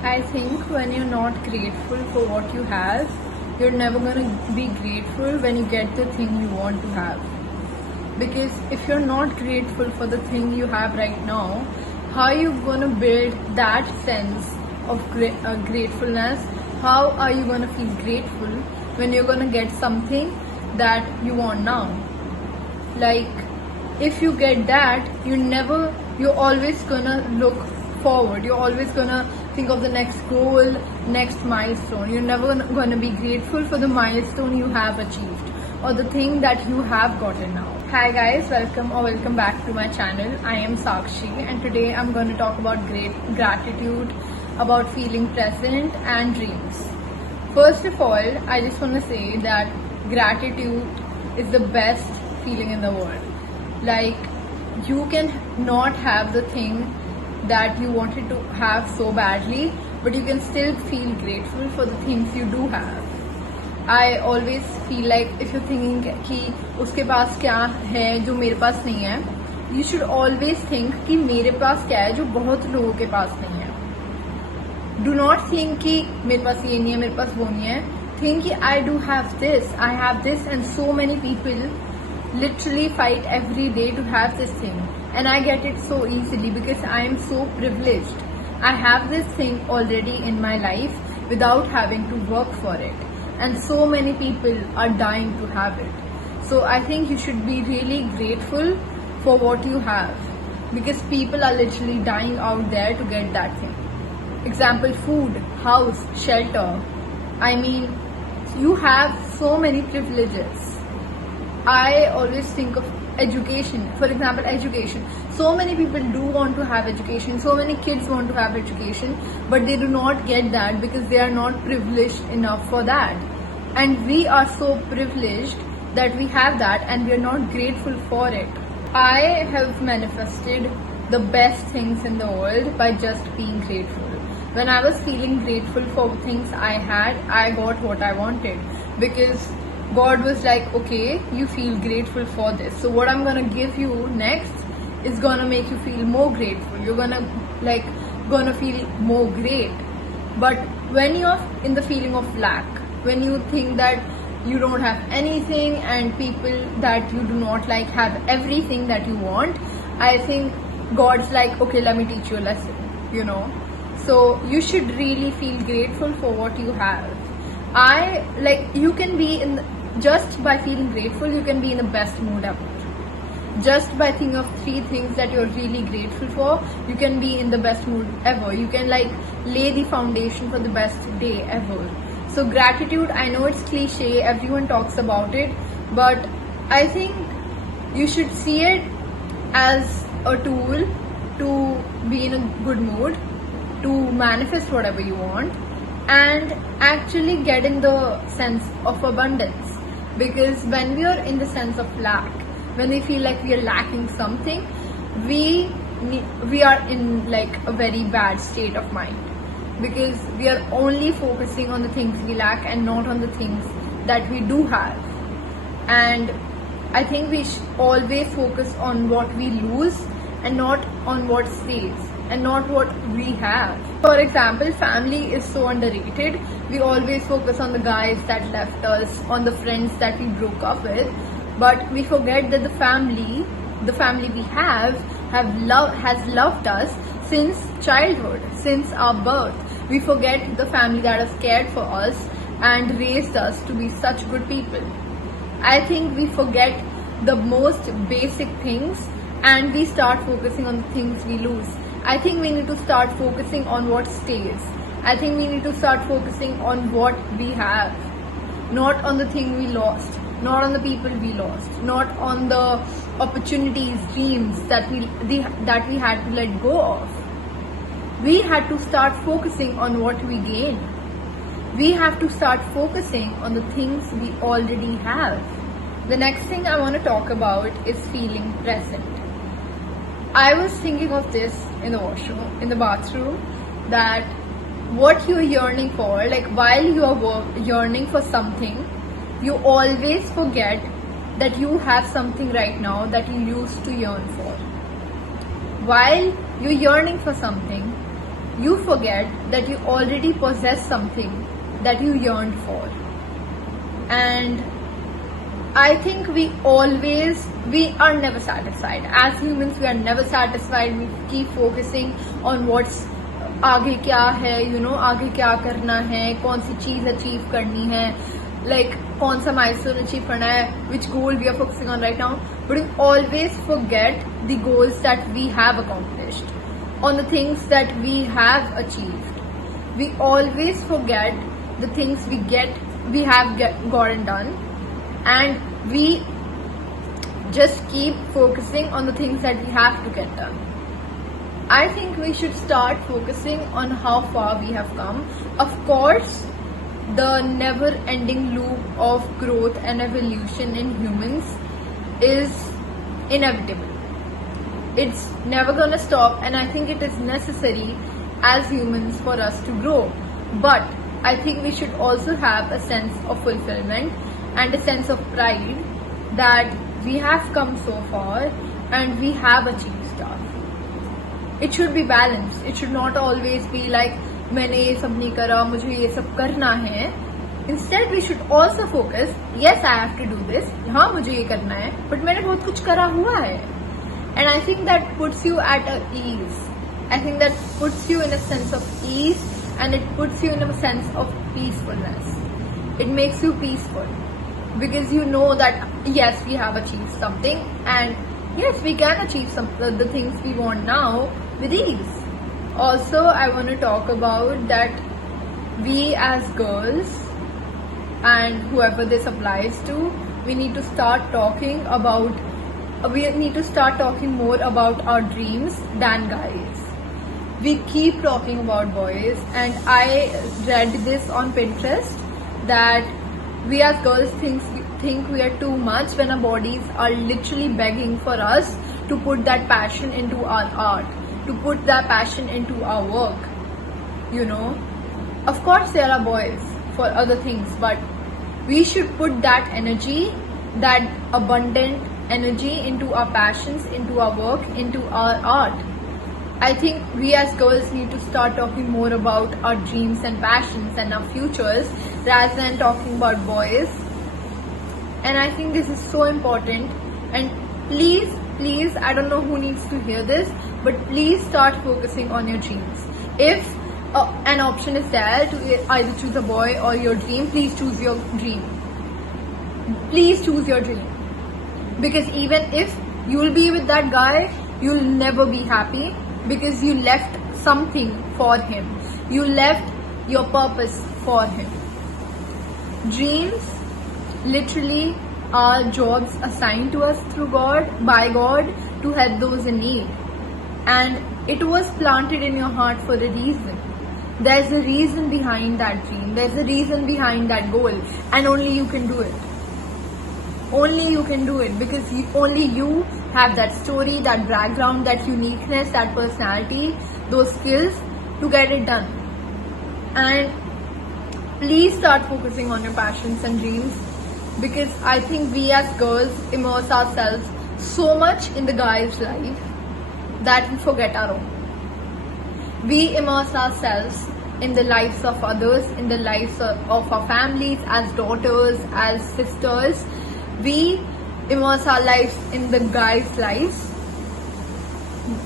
I think when you're not grateful for what you have, you're never gonna be grateful when you get the thing you want to have. Because if you're not grateful for the thing you have right now, how are you gonna build that sense of gratefulness? How are you gonna feel grateful when you're gonna get something that you want now? Like, if you get that, you're always gonna look forward. You're always gonna think of the next goal, next milestone. You're never gonna be grateful for the milestone you have achieved or the thing that you have gotten now. Hi guys, welcome back to my channel. I am Sakshi and today I'm going to talk about gratitude, about feeling present and dreams. First of all, I just want to say that gratitude is the best feeling in the world. Like, you can not have the thing that you wanted to have so badly, but you can still feel grateful for the things you do have. I always feel like if you're thinking कि उसके पास क्या है जो मेरे पास नहीं है, you should always think कि मेरे पास क्या है जो बहुत लोगों के पास नहीं है. Do not think कि मेरे पास ये नहीं है, मेरे पास वो नहीं है. Think कि I do have this, I have this, and so many people literally fight every day to have this thing. And I get it so easily because I am so privileged. I have this thing already in my life without having to work for it. And so many people are dying to have it. So I think you should be really grateful for what you have, because people are literally dying out there to get that thing. Example, food, house, shelter. I mean, you have so many privileges. I always think of education. For example, education. So many people do want to have education. So many kids want to have education, but they do not get that because they are not privileged enough for that. And we are so privileged that we have that and we are not grateful for it. I have manifested the best things in the world by just being grateful. When I was feeling grateful for things I had, I got what I wanted, because God was like, okay, you feel grateful for this, so what I'm gonna give you next is gonna make you feel more grateful. You're gonna feel more great. But when you're in the feeling of lack, when you think that you don't have anything and people that you do not like have everything that you want, I think God's like, okay, let me teach you a lesson. So you should really feel grateful for what you have. You can be just by feeling grateful, you can be in the best mood ever. Just by thinking of 3 things that you're really grateful for, you can be in the best mood ever. You can lay the foundation for the best day ever. So gratitude, I know it's cliche, everyone talks about it, but I think you should see it as a tool to be in a good mood, to manifest whatever you want, and actually get in the sense of abundance. Because when we are in the sense of lack, when we feel like we are lacking something, we are in a very bad state of mind, because we are only focusing on the things we lack and not on the things that we do have. And I think we should always focus on what we lose and not on what stays and not what we have. For example, family is so underrated. We always focus on the guys that left us, on the friends that we broke up with, but we forget that the family we has loved us since childhood, since our birth. We forget the family that has cared for us and raised us to be such good people. I think we forget the most basic things and we start focusing on the things we lose. I think we need to start focusing on what stays. I think we need to start focusing on what we have, not on the thing we lost, not on the people we lost, not on the opportunities, dreams that we had to let go of. We had to start focusing on what we gained. We have to start focusing on the things we already have. The next thing I want to talk about is feeling present. I was thinking of this in the bathroom, that what you're yearning for, while you are yearning for something, you always forget that you have something right now that you used to yearn for. While you're yearning for something, you forget that you already possess something that you yearned for. And I think we are never satisfied. As humans, we are never satisfied. We keep focusing on what's आगे क्या है, आगे क्या करना है, कौन सी चीज achieve करनी है, like कौन सा milestone अचीव करना है, which goal we are focusing on right now. But we always forget the goals that we have accomplished, on the things that we have achieved. We always forget the things we have gotten done, and we just keep focusing on the things that we have to get done. I think we should start focusing on how far we have come. Of course, the never-ending loop of growth and evolution in humans is inevitable. It's never gonna stop, and I think it is necessary as humans for us to grow. But I think we should also have a sense of fulfillment and a sense of pride that we have come so far and we have achieved stuff. It should be balanced. It should not always be like मैंने ये सब नहीं करा, मुझे ये सब करना है. Instead, we should also focus. Yes, I have to do this. हाँ, मुझे ये करना है. But मैंने बहुत कुछ करा हुआ है. And I think that puts you at ease. I think that puts you in a sense of ease, and it puts you in a sense of peacefulness. It makes you peaceful because you know that yes, we have achieved something, and yes, we can achieve the things we want now with ease. Also, I want to talk about that we as girls and whoever this applies to, we need to start talking more about our dreams than guys. We keep talking about boys, and I read this on Pinterest that we as girls think we are too much when our bodies are literally begging for us to put that passion into our art, to put that passion into our work. Of course there are boys for other things, but we should put that energy, that abundant energy into our passions, into our work, into our art. I think we as girls need to start talking more about our dreams and passions and our futures rather than talking about boys. And I think this is so important. And please, I don't know who needs to hear this, but please start focusing on your dreams. If an option is there to either choose a boy or your dream, please choose your dream. Please choose your dream. Because even if you'll be with that guy, you'll never be happy because you left something for him. You left your purpose for him. Dreams literally are jobs assigned to us by God to help those in need. And it was planted in your heart for a reason. There's a reason behind that dream. There's a reason behind that goal. And only you can do it. Only you can do it because only you have that story, that background, that uniqueness, that personality, those skills to get it done. And please start focusing on your passions and dreams, because I think we as girls immerse ourselves so much in the guy's life that we forget our own. We immerse ourselves in the lives of others, in the lives of our families, as daughters, as sisters. We immerse our lives in the guys' lives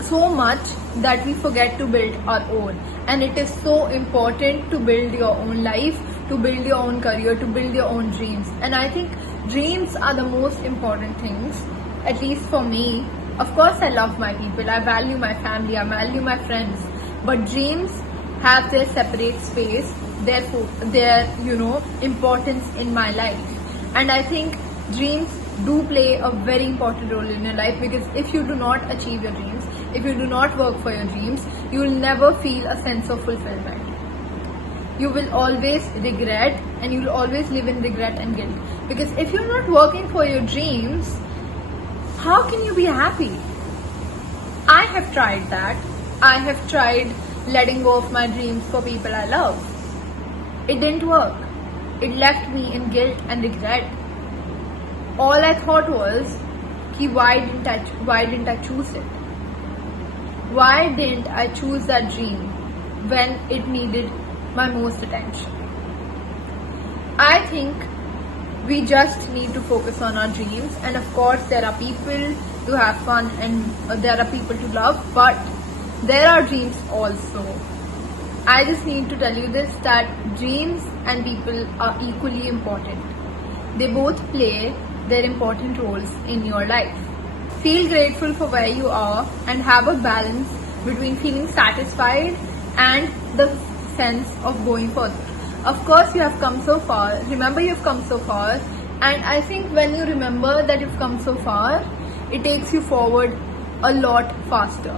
so much that we forget to build our own. And it is so important to build your own life, to build your own career, to build your own dreams. And I think dreams are the most important things, at least for me. Of course, I love my people, I value my family, I value my friends, but dreams have their separate space, their importance in my life. And I think dreams do play a very important role in your life, because if you do not achieve your dreams, if you do not work for your dreams, you will never feel a sense of fulfillment. You will always regret, and you will always live in regret and guilt. Because if you're not working for your dreams, how can you be happy? I have tried that. I have tried letting go of my dreams for people I love. It didn't work. It left me in guilt and regret. All I thought was, why didn't I choose it? Why didn't I choose that dream? when it needed my most attention. I think we just need to focus on our dreams, and of course there are people to have fun and there are people to love, but there are dreams also. I just need to tell you this, that dreams and people are equally important. They both play their important roles in your life. Feel grateful for where you are and have a balance between feeling satisfied and the sense of going further. Of course, you have come so far. Remember, you've come so far, and I think when you remember that you've come so far, it takes you forward a lot faster.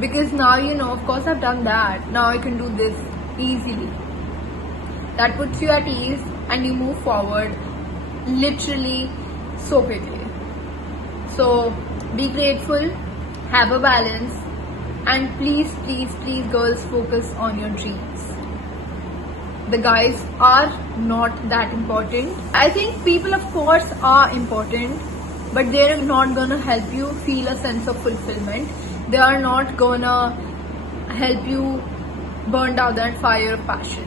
Because now you know, of course, I've done that. Now I can do this easily. That puts you at ease and you move forward literally so quickly. So be grateful, have a balance, and please, please, please, girls, focus on your dreams. The guys are not that important. I think people, of course, are important, but they're not gonna help you feel a sense of fulfillment. They are not gonna help you burn down that fire of passion.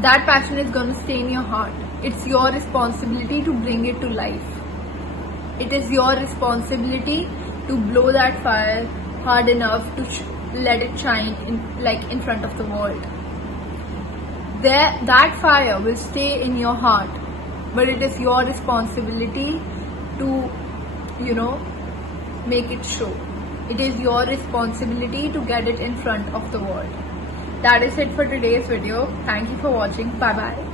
That passion is gonna stay in your heart. It's your responsibility to bring it to life. It is your responsibility to blow that fire hard enough to let it shine in front of the world. That fire will stay in your heart, but it is your responsibility to, make it show. It is your responsibility to get it in front of the world. That is it for today's video. Thank you for watching. Bye bye.